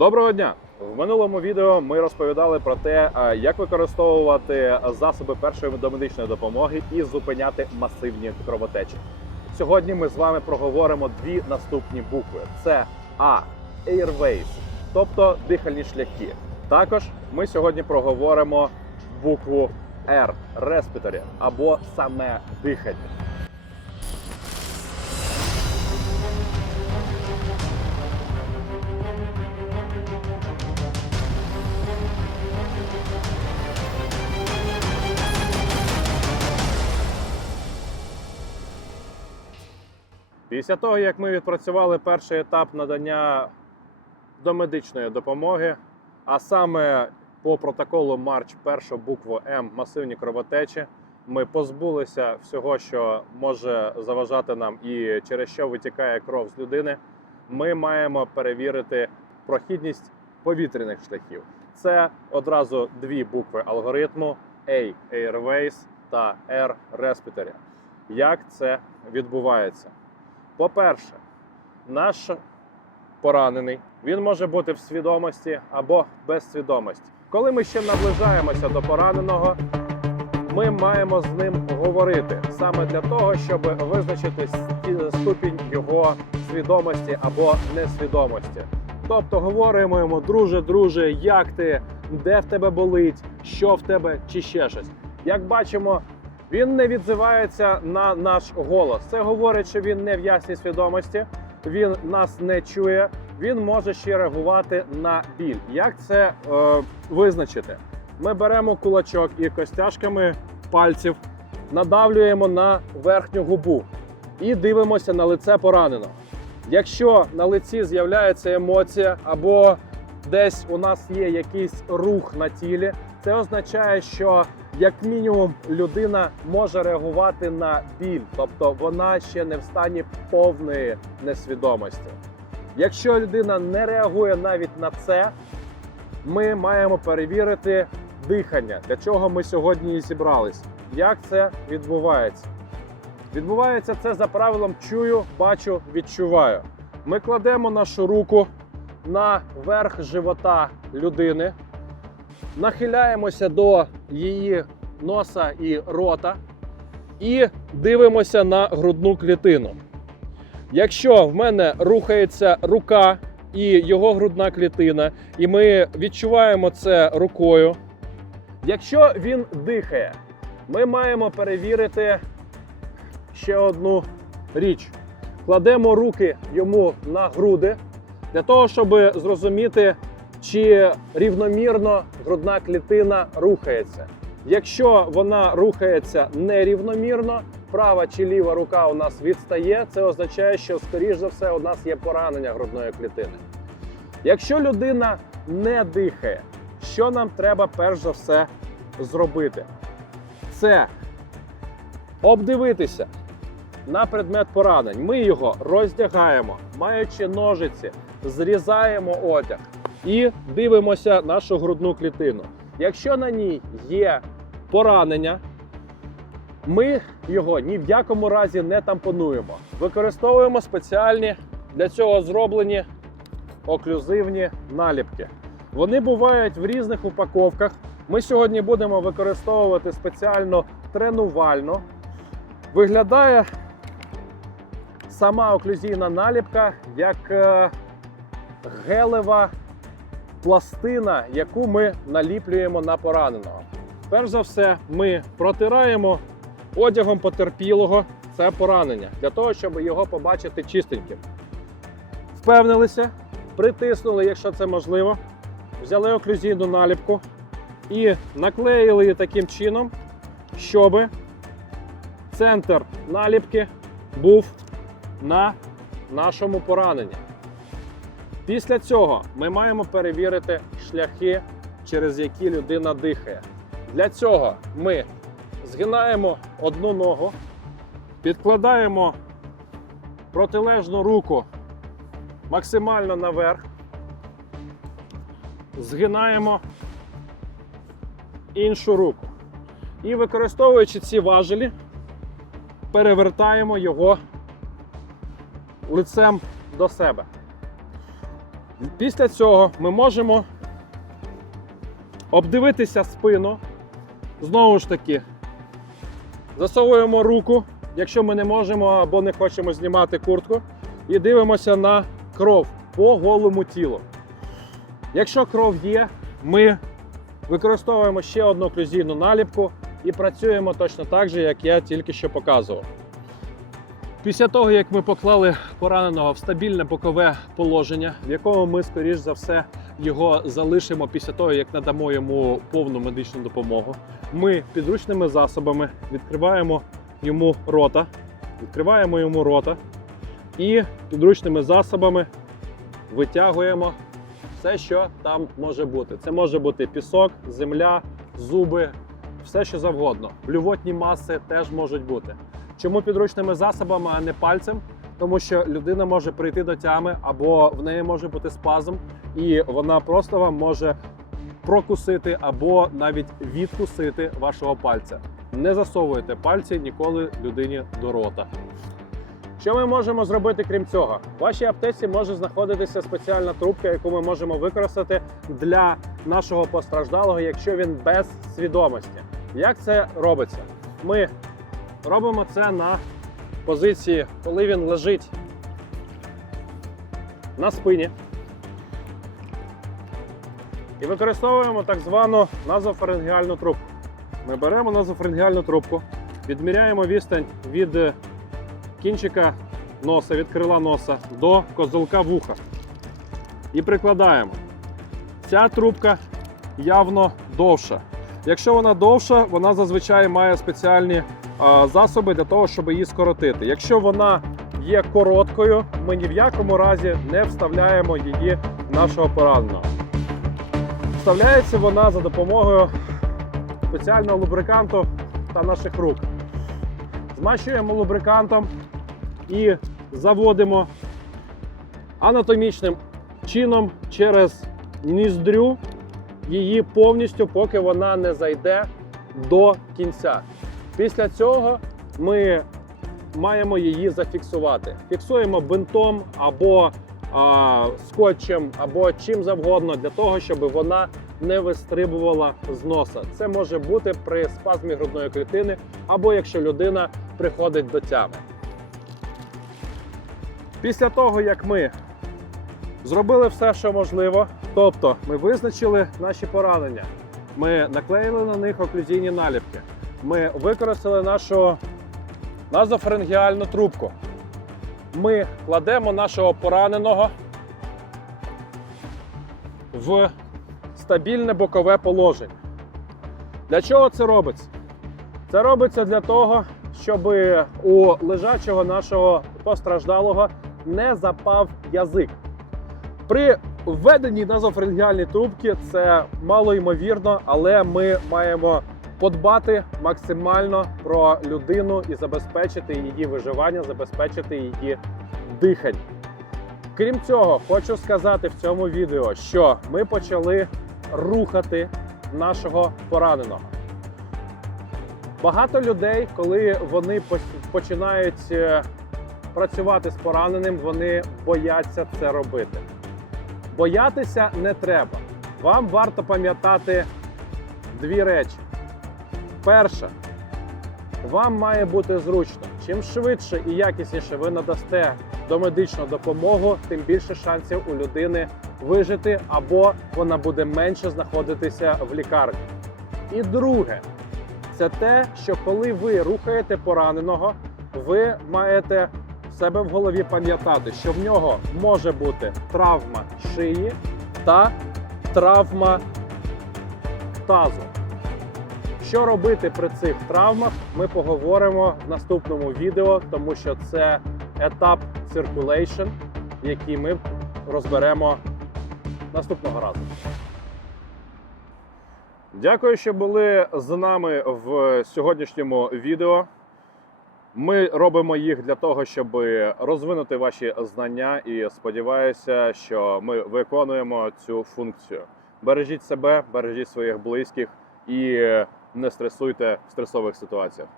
Доброго дня! В минулому відео ми розповідали про те, е, як використовувати засоби першої домедичної допомоги і зупиняти масивні кровотечі. Сьогодні ми з вами проговоримо дві наступні букви: це А Airways, тобто дихальні шляхи. Також ми сьогодні проговоримо букву R Respiratory або саме дихання. Після того, як ми відпрацювали перший етап надання домедичної допомоги, а саме по протоколу Марч першу букву М масивні кровотечі, ми позбулися всього, що може заважати нам і через що витікає кров з людини. Ми маємо перевірити прохідність повітряних шляхів. Це одразу дві букви алгоритму A Airways та R Respiratory. Як це відбувається? По-перше, наш поранений він може бути в свідомості або без свідомості. Коли ми ще наближаємося до пораненого, ми маємо з ним говорити саме для того, щоб визначити ступінь його свідомості або несвідомості. Тобто говоримо йому, друже, друже, як ти, де в тебе болить, що в тебе, чи ще щось. Як бачимо, він не відзивається на наш голос. Це говорить, що він не в ясній свідомості, він нас не чує. Він може ще реагувати на біль. Як це е, визначити? Ми беремо кулачок і костяшками пальців надавлюємо на верхню губу і дивимося на лице пораненого. Якщо на лиці з'являється емоція або десь у нас є якийсь рух на тілі, це означає, що як мінімум людина може реагувати на біль, тобто вона ще не в стані повної несвідомості. Якщо людина не реагує навіть на це, ми маємо перевірити дихання, для чого ми сьогодні і зібрались. Як це відбувається? Відбувається це за правилом чую, бачу, відчуваю. Ми кладемо нашу руку на верх живота людини, нахиляємося до її носа і рота і дивимося на грудну клітину. Якщо в мене рухається рука і його грудна клітина, і ми відчуваємо це рукою. Якщо він дихає, ми маємо перевірити ще одну річ. Кладемо руки йому на груди для того, щоб зрозуміти, чи рівномірно грудна клітина рухається. Якщо вона рухається нерівномірно, права чи ліва рука у нас відстає, це означає, що, скоріш за все, у нас є поранення грудної клітини. Якщо людина не дихає, що нам треба перш за все зробити? Це обдивитися на предмет поранень. Ми його роздягаємо, маючи ножиці, зрізаємо одяг і дивимося нашу грудну клітину. Якщо на ній є поранення, ми його ні в якому разі не тампонуємо. Використовуємо спеціальні для цього зроблені оклюзивні наліпки. Вони бувають в різних упаковках. Ми сьогодні будемо використовувати спеціально тренувально. Виглядає сама оклюзійна наліпка як е, гелева пластина, яку ми наліплюємо на пораненого. Перш за все, ми протираємо одягом потерпілого це поранення для того, щоб його побачити чистеньким. Впевнилися, притиснули, якщо це можливо, взяли оклюзійну наліпку і наклеїли її таким чином, щоб центр наліпки був на нашому пораненні. Після цього ми маємо перевірити шляхи, через які людина дихає. Для цього ми згинаємо одну ногу, підкладаємо протилежну руку максимально наверх, згинаємо іншу руку. І використовуючи ці важелі, перевертаємо його лицем до себе. Після цього ми можемо обдивитися спину. Знову ж таки, засовуємо руку, якщо ми не можемо або не хочемо знімати куртку, і дивимося на кров по голому тілу. Якщо кров є, ми використовуємо ще одну оклюзійну наліпку і працюємо точно так же, як я тільки що показував. Після того, як ми поклали пораненого в стабільне бокове положення, в якому ми, скоріш за все, його залишимо після того, як надамо йому повну медичну допомогу, ми підручними засобами відкриваємо йому рота, відкриваємо йому рота і підручними засобами витягуємо все, що там може бути. Це може бути пісок, земля, зуби, все що завгодно. Блювотні маси теж можуть бути. Чому підручними засобами, а не пальцем? Тому що людина може прийти до тями, або в неї може бути спазм, і вона просто вам може прокусити або навіть відкусити вашого пальця. Не засовуйте пальці ніколи людині до рота. Що ми можемо зробити крім цього? В вашій аптеці може знаходитися спеціальна трубка, яку ми можемо використати для нашого постраждалого, якщо він без свідомості. Як це робиться? Ми робимо це на позиції, коли він лежить на спині. І використовуємо так звану назофарингеальну трубку. Ми беремо назофарингеальну трубку, відміряємо відстань від е, кінчика носа, від крила носа до козелка вуха. І прикладаємо. Ця трубка явно довша. Якщо вона довша, вона зазвичай має спеціальні е, засоби для того, щоб її скоротити. Якщо вона є короткою, ми ні в якому разі не вставляємо її в нашого пораненого. Вставляється вона за допомогою спеціального лубриканту та наших рук. Змащуємо лубрикантом і заводимо анатомічним чином через ніздрю її повністю, поки вона не зайде до кінця. Після цього ми маємо її зафіксувати. Фіксуємо бинтом або а, скотчем, або чим завгодно для того, щоб вона не вистрибувала з носа. Це може бути при спазмі грудної клітини, або якщо людина приходить до тями. Після того, як ми зробили все, що можливо, тобто ми визначили наші поранення, ми наклеїли на них оклюзійні наліпки, ми використали нашу назофарингеальну трубку. Ми кладемо нашого пораненого в стабільне бокове положення. Для чого це робиться? Це робиться для того, щоб у лежачого нашого постраждалого не запав язик. При введенні назофарингеальної трубки це мало ймовірно, але ми маємо подбати максимально про людину і забезпечити її виживання, забезпечити її дихання. Крім цього, хочу сказати в цьому відео, що ми почали рухати нашого пораненого. Багато людей, коли вони починають е, працювати з пораненим, вони бояться це робити. Боятися не треба. Вам варто пам'ятати дві речі. Перша, вам має бути зручно. Чим швидше і якісніше ви надасте домедичну допомогу, тим більше шансів у людини вижити або вона буде менше знаходитися в лікарні. І друге, це те, що коли ви рухаєте пораненого, ви маєте себе в голові пам'ятати, що в нього може бути травма шиї та травма тазу. Що робити при цих травмах, ми поговоримо в наступному відео, тому що це етап circulation, який ми розберемо наступного разу. Дякую, що були з нами в сьогоднішньому відео. Ми робимо їх для того, щоб розвинути ваші знання, і сподіваюся, що ми виконуємо цю функцію. Бережіть себе, бережіть своїх близьких і не стресуйте в стресових ситуаціях.